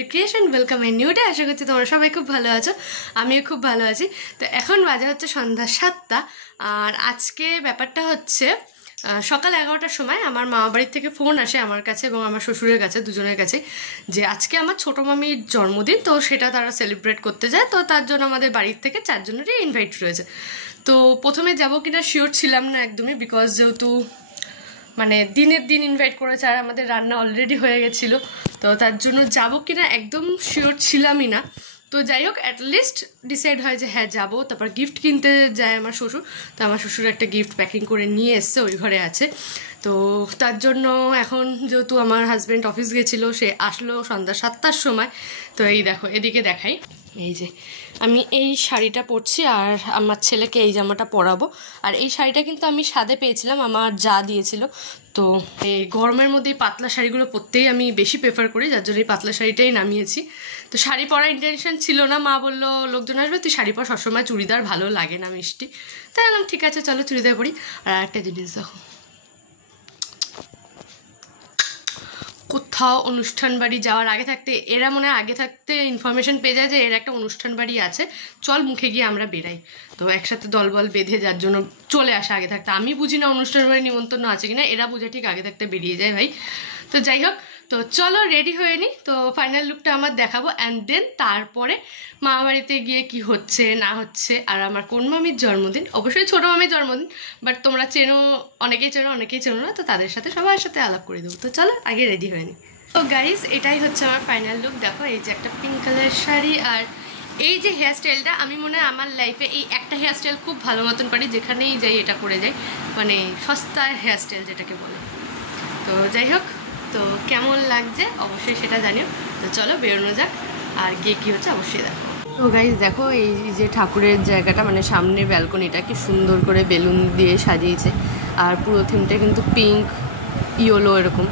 Supriya creation welcome my new day. আশা করছি তোমরা সবাই খুব ভালো আছো, আমিও খুব ভালো আছি। তো এখন বাজে হচ্ছে সন্ধ্যা 7টা। আর আজকে ব্যাপারটা হচ্ছে সকাল 11টার সময় আমার মামা বাড়ির থেকে ফোন আসে আমার কাছে এবং আমার শ্বশুরের কাছে, দুজনের কাছে, যে আজকে আমার ছোটো মামির জন্মদিন, তো সেটা তারা সেলিব্রেট করতে যায়। তো তার জন্য আমাদের বাড়ির থেকে 4 জনেরই ইনভাইট রয়েছে। তো প্রথমে যাবো কিনা শিওর ছিলাম না একদমই, বিকজ যেহেতু মানে দিনের দিন ইনভাইট করেছে আর আমাদের রান্না অলরেডি হয়ে গেছিলো, তো তার জন্য যাবো কিনা একদম শিওর ছিলামই না। তো যাই হোক, অ্যাটলিস্ট ডিসাইড হয় যে হ্যাঁ যাবো। তারপর গিফট কিনতে যায় আমার শ্বশুর, তো আমার শ্বশুর একটা গিফট প্যাকিং করে নিয়ে এসছে, ওই ঘরে আছে। তো তার জন্য এখন যেহেতু আমার হাজব্যান্ড অফিস গেছিলো, সে আসলো সন্ধ্যা 7টার সময়। তো এই দেখো, এদিকে দেখাই, এই যে আমি এই শাড়িটা পরছি আর আমার ছেলেকে এই জামাটা পরাবো। আর এই শাড়িটা কিন্তু আমি সাদে পেয়েছিলাম, আমার যা দিয়েছিল। তো এই গরমের মধ্যে এই পাতলা শাড়িগুলো পরতেই আমি বেশি প্রেফার করি, যার জন্য এই পাতলা শাড়িটাই নামিয়েছি। তো শাড়ি পরার ইন্টেনশন ছিল না, মা বললো লোকজন আসবে, তুই শাড়ি পর, সবসময় চুড়িদার ভালো লাগে না, মিষ্টি। তাই বললাম ঠিক আছে চলো চুড়িদার পরি। আর একটা জিনিস দেখো, কোথাও অনুষ্ঠান বাড়ি যাওয়ার আগে থাকতে এরা মনে হয় আগে থাকতে ইনফরমেশন পেয়ে যায় যে এর একটা অনুষ্ঠান বাড়ি আছে, চল মুখে গিয়ে আমরা বেরাই। তো একসাথে দলবল বেঁধে যার জন্য চলে আসে আগে থাকতে। আমি বুঝি না অনুষ্ঠান বাড়ি নিমন্ত্রণ আছে কিনা, এরা বুঝে ঠিক আগে থাকতে বেরিয়ে যায় ভাই। তো যাই হোক, তো চলো রেডি হয়ে নিই। তো ফাইনাল লুকটা আমার দেখাবো, অ্যান্ড দেন তারপরে মামা বাড়িতে গিয়ে কি হচ্ছে না হচ্ছে। আর আমার কোন মামির জন্মদিন, অবশ্যই ছোটো মামির জন্মদিন, বাট তোমরা চেনো, অনেকেই চেনো না, তো তাদের সাথে সবার সাথে আলাপ করে দেবো। তো চলো আগে রেডি হয়ে নিই। তো গাইজ, এটাই হচ্ছে আমার ফাইনাল লুক। দেখো, এই যে একটা পিঙ্ক কালারের শাড়ি, আর এই যে হেয়ার স্টাইলটা, আমি মনে হয় আমার লাইফে এই একটা হেয়ার স্টাইল খুব ভালো মতন পারি, যেখানেই যাই এটা করে যাই, মানে সস্তার হেয়ার স্টাইল যেটাকে বলে। তো যাই হোক, তো কেমন লাগছে অবশ্যই সেটা জানিও। তো চলো বেরোনো যাক, আর গিয়ে কী হচ্ছে অবশ্যই দেখো। তো গাইজ দেখো, এই যে ঠাকুরের জায়গাটা, মানে সামনে ব্যালকনিটা কি সুন্দর করে বেলুন দিয়ে সাজিয়েছে, আর পুরো থিমটা কিন্তু পিঙ্ক ইয়েলো এরকম।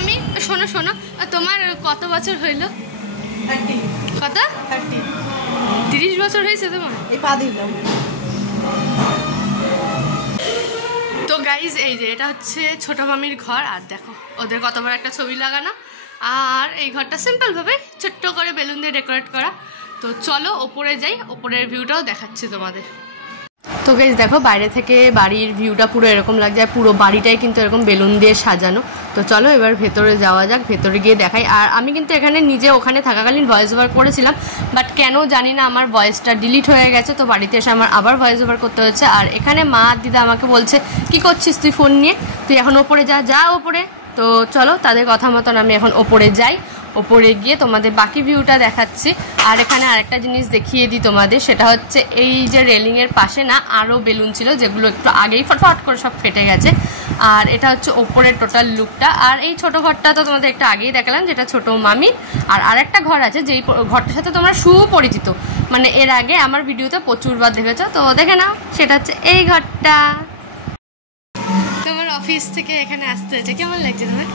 আমি শোনো, তোমার কত বছর হইল? কত? 30 বছর হয়েছে তোমার? এই পা দিলাম। তো গাইজ, এই যে এটা হচ্ছে ছোট মামির ঘর, আর দেখো ওদের কত বড় একটা ছবি লাগানো। আর এই ঘরটা সিম্পলভাবে ছোট্ট করে বেলুন দিয়ে ডেকোরেট করা। তো চলো ওপরে যাই, ওপরের ভিউটাও দেখাচ্ছি তোমাদের। তো গাইজ দেখো, বাইরে থেকে বাড়ির ভিউটা পুরো এরকম লাগছে, আর পুরো বাড়িটাই কিন্তু এরকম বেলুন দিয়ে সাজানো। তো চলো এবার ভেতরে যাওয়া যাক, ভেতরে গিয়ে দেখাই। আর আমি কিন্তু এখানে নিজে ওখানে থাকাকালীন ভয়েস ওভার করেছিলাম, বাট কেন জানি না আমার ভয়েসটা ডিলিট হয়ে গেছে, তো বাড়িতে এসে আমার আবার ভয়েস ওভার করতে হচ্ছে। আর এখানে মা দিদা আমাকে বলছে কি করছিস তুই ফোন নিয়ে, তুই এখন ওপরে যা ওপরে। তো চলো তাদের কথা মতন আমি এখন ওপরে যাই, ওপরে গিয়ে তোমাদের বাকি ভিউটা দেখাচ্ছি। আর এখানে আরেকটা জিনিস দেখিয়ে দিই তোমাদের, সেটা হচ্ছে এই যে রেলিংয়ের পাশে না আরও বেলুন ছিল, যেগুলো একটু আগেই ফটফট করে সব ফেটে গেছে। আর এটা হচ্ছে ওপরের টোটাল লুকটা। আর এই ছোটো ঘরটা তো তোমাদের একটু আগেই দেখালাম, যেটা ছোটো মামি। আর আরেকটা ঘর আছে, যেই ঘরটার সাথে তোমরা সুপরিচিত, মানে এর আগে আমার ভিডিওতে প্রচুরবার দেখেছো, তো দেখে নাও। সেটা হচ্ছে এই ঘরটা। তোমার অফিস থেকে এখানে আসতে হয়েছে, কেমন লাগছে তোমার?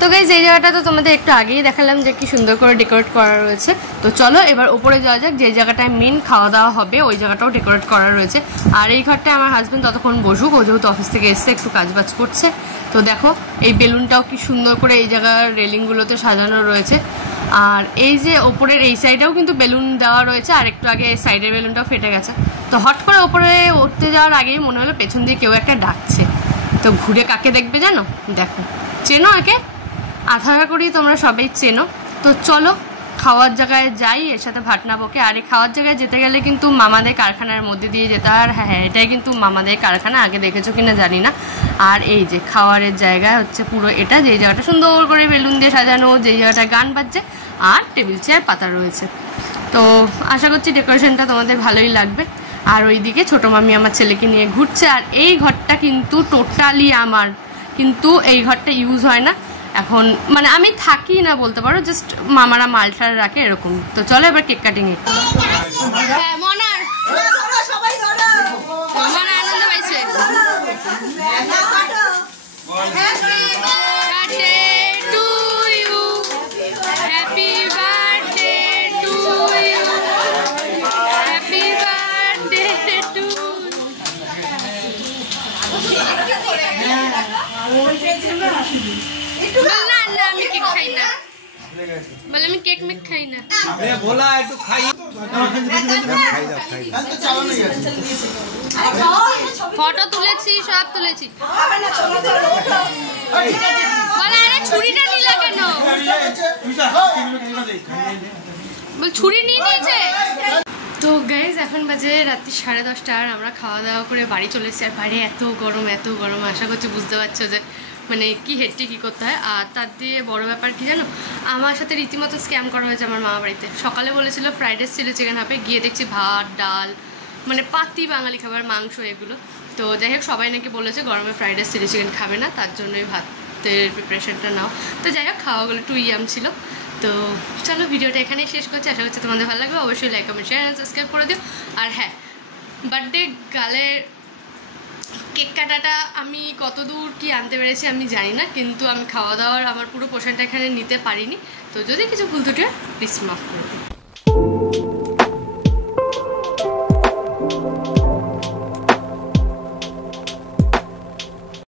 তো গাইজ, এই জায়গাটা তো তোমাদের একটু আগেই দেখালাম যে কি সুন্দর করে ডেকোরেট করা রয়েছে। তো চলো এবার উপরে যাওয়া যাক, যে জায়গাটায় মেন খাওয়া দাওয়া হবে ওই জায়গাটাও ডেকোরেট করা রয়েছে। আর এই ঘরটায় আমার হাজব্যান্ড ততক্ষণ বসুক, ও যেহেতু অফিস থেকে এসছে একটু কাজবাজ করছে। তো দেখো এই বেলুনটাও কি সুন্দর করে এই জায়গার রেলিংগুলোতে সাজানো রয়েছে। আর এই যে ওপরের এই সাইডেও কিন্তু বেলুন দেওয়া রয়েছে, আর একটু আগে এই সাইডের বেলুনটাও ফেটে গেছে। তো হট করে ওপরে উঠতে যাওয়ার আগেই মনে হলো পেছন দিয়ে কেউ একটা ডাকছে। তো ঘুরে কাকে দেখবে জানো? দেখো, চেনো একে, আধার করি তোমরা সবাই চেনো। তো চলো খাওয়ার জায়গায় যাই, এর সাথে ভাটনা বকে। আর এই খাওয়ার জায়গায় যেতে গেলে কিন্তু মামাদের কারখানার মধ্যে দিয়ে যেতে। আর হ্যাঁ, এটাই কিন্তু মামাদের কারখানা, আগে দেখেছো কিনা জানি না। আর এই যে খাওয়ারের জায়গা হচ্ছে পুরো এটা, যেই জায়গাটা সুন্দর করে বেলুন দিয়ে সাজানো, যেই জায়গাটা গান বাজছে, আর টেবিল চেয়ার পাতা রয়েছে। তো আশা করছি ডেকোরেশনটা তোমাদের ভালোই লাগবে। আর ওইদিকে ছোটো মামি আমার ছেলেকে নিয়ে ঘুরছে। আর এই ঘরটা কিন্তু টোটালি আমার, কিন্তু এই ঘরটা ইউজ হয় না এখন, মানে আমি থাকি না বলতে পারো, জাস্ট মামারা মালটার রাখে এরকম। তো চলো এবার কেক কাটিং এ। হ্যাঁ, মনার আনন্দ পাইছে। না না আমি কেক খাই না, বলে আমি কেক মেক খাই না। बोला है तो खाई ফটো তুলেছি, সব তুলেছি। বলে আরে ছুরিটা নিলা কেন? বল ছুরি নিয়ে নিয়েছে। তো গাইজ এখন বাজে রাত্রি 10:30 আর আমরা খাওয়া দাওয়া করে বাড়ি চলে এসেছি। আর বাইরে এত গরম, আশা করছি বুঝতে পারছো যে মানে কি হেঁটে কী করতে হয়। আর তার দিয়ে বড় ব্যাপার কি জানো, আমার সাথে রীতিমতো স্ক্যাম করা হয়েছে আমার মামা বাড়িতে। সকালে বলেছিল ফ্রাইড রাইস চিলি চিকেন হবে, গিয়ে দেখছি ভাত ডাল, মানে পাতি বাঙালি খাবার, মাংস এগুলো। তো যাই হোক সবাই নাকি বলেছে গরমে ফ্রাইড রাইস চিলি চিকেন খাবে না, তার জন্যই ভাতের প্রিপারেশনটা নাও। তো যাই হোক খাওয়াগুলো একটু ইয়াম ছিল। তো চলো ভিডিওটা এখানেই শেষ করছি, আশা করছি তোমাদের ভালো লাগবে। অবশ্যই like comment share and subscribe করে দিও। আর হ্যাঁ, বার্থডে গালের কেক কাটাটা আমি কত দূর কি আনতে পেরেছি আমি জানি না, কিন্তু আমি খাওয়া দাওয়ার আমার পুরো পোর্শনটা এখানে নিতে পারিনি। তো যদি কিছু ভুল ত্রুটি হয় প্লিজ মাফ করে দিও।